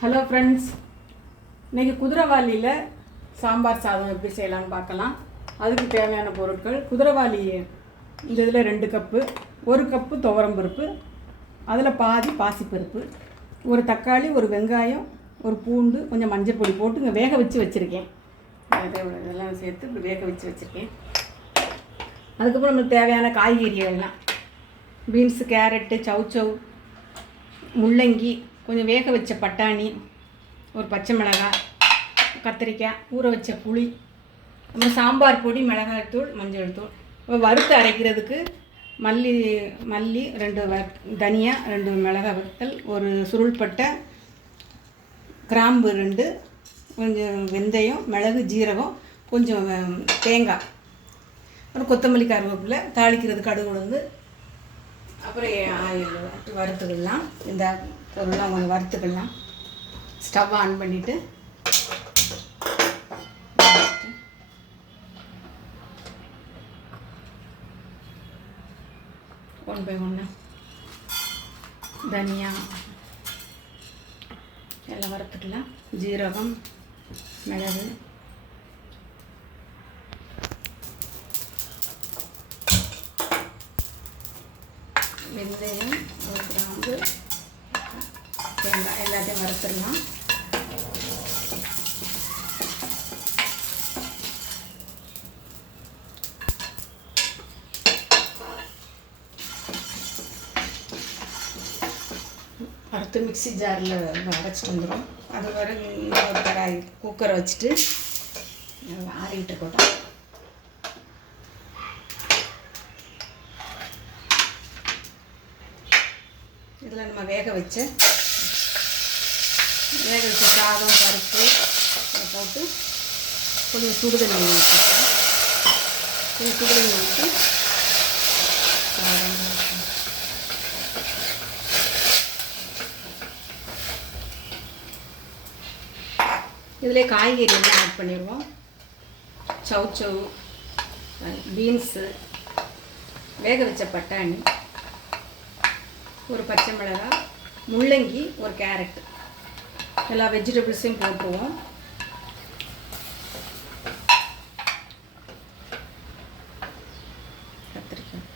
Hello friends இன்றைக்கி குதிரைவாலியில் சாம்பார் சாதம் எப்படி செய்யலாம்னு பார்க்கலாம். அதுக்கு தேவையான பொருட்கள் குதிரைவாலி இந்த இதில் ரெண்டு கப்பு ஒரு கப்பு துவரம் பருப்பு அதில் பாதி பாசிப்பருப்பு ஒரு தக்காளி ஒரு வெங்காயம் ஒரு பூண்டு கொஞ்சம் மஞ்சள் பொடி போட்டு இங்கே வேக வச்சு வச்சுருக்கேன். இதெல்லாம் சேர்த்து இப்படி வேக வச்சு வச்சுருக்கேன். அதுக்கப்புறம் நம்மளுக்கு தேவையான காய்கறிகள்லாம். பீன்ஸு கேரட்டு சவுச்சவ் முள்ளங்கி கொஞ்சம் வேக வச்ச பட்டாணி ஒரு பச்சை மிளகாய் கத்திரிக்காய் ஊற வச்ச புளி அப்புறம் சாம்பார் பொடி மிளகாய்த்தூள் மஞ்சள் தூள். இப்போ வறுத்து அரைக்கிறதுக்கு மல்லி மல்லி ரெண்டு வ தனியா ரெண்டு மிளகாய் வத்தல் ஒரு சுருள்பட்டை கிராம்பு ரெண்டு கொஞ்சம் வெந்தயம் மிளகு ஜீரகம் கொஞ்சம் தேங்காய் அப்புறம் கொத்தமல்லி கருவேப்பிலை தாளிக்கிறது கடுகு உளுந்து அப்புறம் ஆயில் வறுத்துக்கலாம் இந்த பொருள்லாம் கொஞ்சம் வறுத்துக்கலாம் ஸ்டவ் ஆன் பண்ணிவிட்டு ஒன் பை ஒன்று தனியா எல்லாம் வறுத்துக்கலாம். ஜீரகம் மிளகு. வெந்தயம் ஒரு கிராம்பு. தேங்காய் எல்லாத்தையும் வறுத்துடலாம். வறுத்து மிக்ஸி ஜாரில் அரைச்சிட்டு வந்துடும். அது வரை இன்னொரு கடாய் குக்கரை வச்சுட்டு அது ஆறிட்டு இருக்கட்டும். இதில் நம்ம வேக வச்ச வேக வச்ச சாதம் பருப்பு போட்டு கொஞ்சம் சுடுதண்ணி ஊற்றிக்கலாம் கொஞ்சம் சுடுதண்ணி ஊற்றி சாதம் இதில் காய்கறி எல்லாம் ஆட் பண்ணிடுவோம். சவுச்சவ் பீன்ஸு வேக வச்ச பட்டாணி ஒரு பச்சை மிளகாய் முள்ளங்கி ஒரு கேரட் எல்லா வெஜிடபிள்ஸையும் போட்டுருவோம். கத்திரிக்காய்.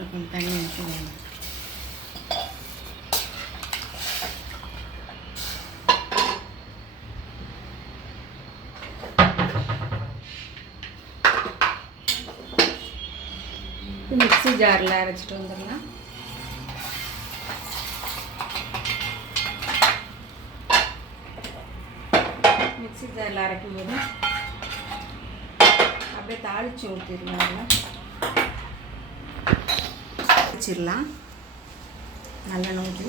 அப்புறம் தண்ணி ஊற்றி வேணும். மிக்ஸி ஜாரில் அரைச்சிட்டு வந்துடலாம். மிக்சி ஜாரில் அரைக்கும் போது அப்படியே தாளிச்சு ஊற்றிடலாம் வச்சிடலாம். நல்லா நோக்கி.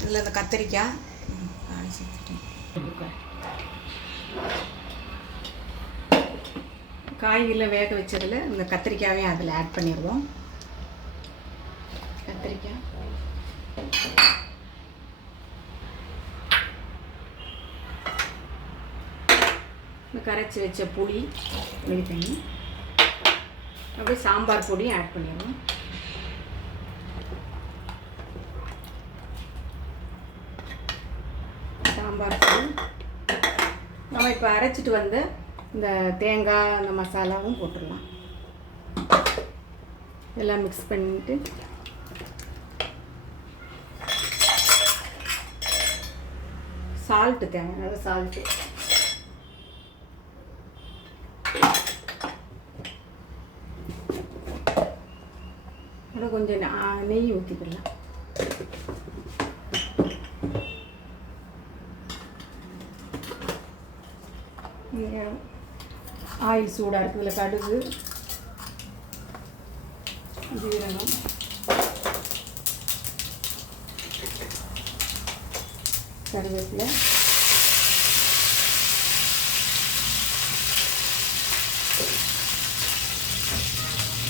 இதில் இந்த கத்திரிக்காய். காய்கறியில் வேக வச்சதில் இந்த கத்திரிக்காயையும் அதில் ஆட் பண்ணிடுவோம். கத்திரிக்காய். இந்த கரைச்சி வச்ச புளி புளி தண்ணி அப்படியே சாம்பார் பொடியும் ஆட் பண்ணிடுவோம். சாம்பார் பொடி. நம்ம இப்போ அரைச்சிட்டு வந்து இந்த தேங்காய் அந்த மசாலாவும் போட்டுடலாம். எல்லாம் மிக்ஸ் பண்ணிட்டு. சால்ட்டு தேவையான சால்ட்டு அப்புறம் கொஞ்சம் நெய் ஊற்றிக்கலாம் Yeah. ஆயில் சூடாக இருக்குது இதில் கடுகு ஜீரகம். கருவேப்பிலை.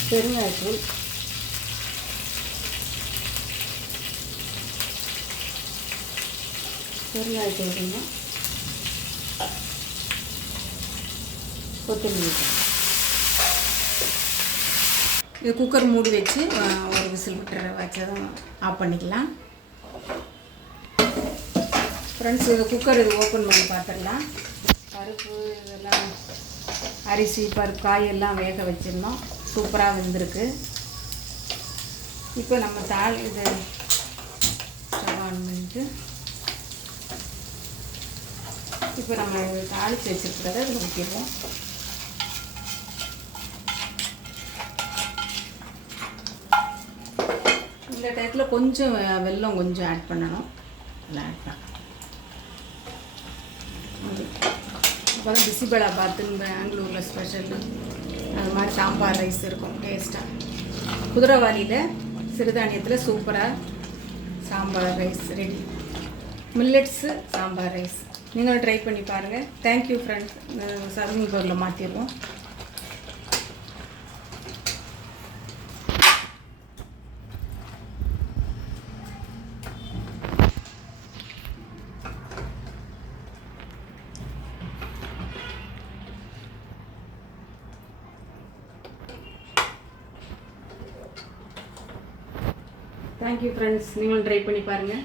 பெருங்காயத்தூள். பெருங்காயத்தூள் கொத்தமல்லி இது குக்கர் மூடி வச்சு ஒரு விசில் விட்டுற வச்சதும் ஆஃப் பண்ணிக்கலாம். ஃப்ரெண்ட்ஸ் இது குக்கர் இது ஓப்பன் பண்ணி பார்த்துடலாம். பருப்பு இதெல்லாம் அரிசி பருப்பு காயெல்லாம் வேக வச்சிருந்தோம். சூப்பராக வெந்திருக்கு. இப்போ நம்ம தாள் இது ஆன் பண்ணிட்டு இப்போ நம்ம தாளித்து வச்சுருக்கிறத அதில் ஊற்றிடுவோம் இந்த டயத்தில் கொஞ்சம் வெல்லம் கொஞ்சம் ஆட் பண்ணணும். அதில் ஆட் பண்ண அப்போ தான் பிசிபலா பாத்துன்னு பெங்களூரில் ஸ்பெஷல் அது மாதிரி சாம்பார் ரைஸ் இருக்கும் டேஸ்ட்டாக குதிரைவாலியில் சிறுதானியத்தில் சூப்பராக sambar rice ready millets sambar rice நீங்களும் ட்ரை பண்ணி பாருங்கள் தேங்க்யூ ஃப்ரெண்ட்ஸ் சதுமி பொருளை மாற்றிடுவோம் தேங்க்யூ ஃப்ரெண்ட்ஸ் நீங்களும் ட்ரை பண்ணி பாருங்கள்